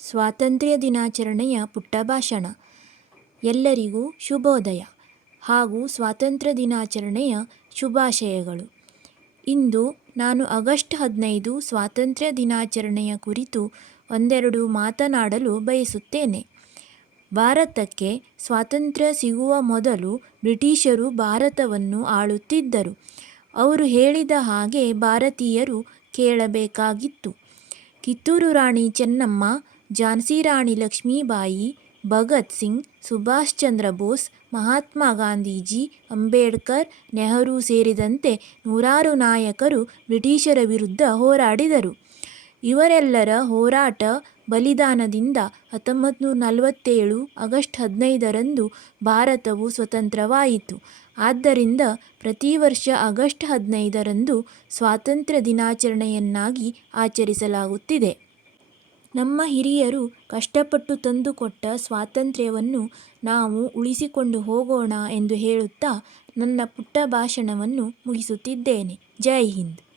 ಸ್ವಾತಂತ್ರ್ಯ ದಿನಾಚರಣೆಯ ಪುಟ್ಟ ಭಾಷಣ ಎಲ್ಲರಿಗೂ ಶುಭೋದಯ ಹಾಗೂ ಸ್ವಾತಂತ್ರ್ಯ ದಿನಾಚರಣೆಯ ಶುಭಾಶಯಗಳು. ಇಂದು ನಾನು ಆಗಸ್ಟ್ ಹದಿನೈದು ಸ್ವಾತಂತ್ರ್ಯ ದಿನಾಚರಣೆಯ ಕುರಿತು ಒಂದೆರಡು ಮಾತನಾಡಲು ಬಯಸುತ್ತೇನೆ. ಭಾರತಕ್ಕೆ ಸ್ವಾತಂತ್ರ್ಯ ಸಿಗುವ ಮೊದಲು ಬ್ರಿಟಿಷರು ಭಾರತವನ್ನು ಆಳುತ್ತಿದ್ದರು. ಅವರು ಹೇಳಿದ ಹಾಗೆ ಭಾರತೀಯರು ಕೇಳಬೇಕಾಗಿತ್ತು. ಕಿತ್ತೂರು ರಾಣಿ ಚೆನ್ನಮ್ಮ ಝಾನ್ಸಿ ರಾಣಿ ಲಕ್ಷ್ಮೀಬಾಯಿ, ಭಗತ್ ಸಿಂಗ್, ಸುಭಾಷ್ ಚಂದ್ರ ಬೋಸ್, ಮಹಾತ್ಮ ಗಾಂಧೀಜಿ, ಅಂಬೇಡ್ಕರ್, ನೆಹರು ಸೇರಿದಂತೆ ನೂರಾರು ನಾಯಕರು ಬ್ರಿಟಿಷರ ವಿರುದ್ಧ ಹೋರಾಡಿದರು. ಇವರೆಲ್ಲರ ಹೋರಾಟ ಬಲಿದಾನದಿಂದ ಹತ್ತೊಂಬತ್ತು ನೂರ ನಲವತ್ತೇಳು ಆಗಸ್ಟ್ ಹದಿನೈದರಂದು ಭಾರತವು ಸ್ವತಂತ್ರವಾಯಿತು. ಆದ್ದರಿಂದ ಪ್ರತಿ ವರ್ಷ ಆಗಸ್ಟ್ ಹದಿನೈದರಂದು ಸ್ವಾತಂತ್ರ್ಯ ದಿನಾಚರಣೆಯನ್ನಾಗಿ ಆಚರಿಸಲಾಗುತ್ತಿದೆ. ನಮ್ಮ ಹಿರಿಯರು ಕಷ್ಟಪಟ್ಟು ತಂದುಕೊಟ್ಟ ಸ್ವಾತಂತ್ರ್ಯವನ್ನು ನಾವು ಉಳಿಸಿಕೊಂಡು ಹೋಗೋಣ ಎಂದು ಹೇಳುತ್ತಾ ನನ್ನ ಪುಟ್ಟ ಭಾಷಣವನ್ನು ಮುಗಿಸುತ್ತಿದ್ದೇನೆ. ಜೈ ಹಿಂದ್.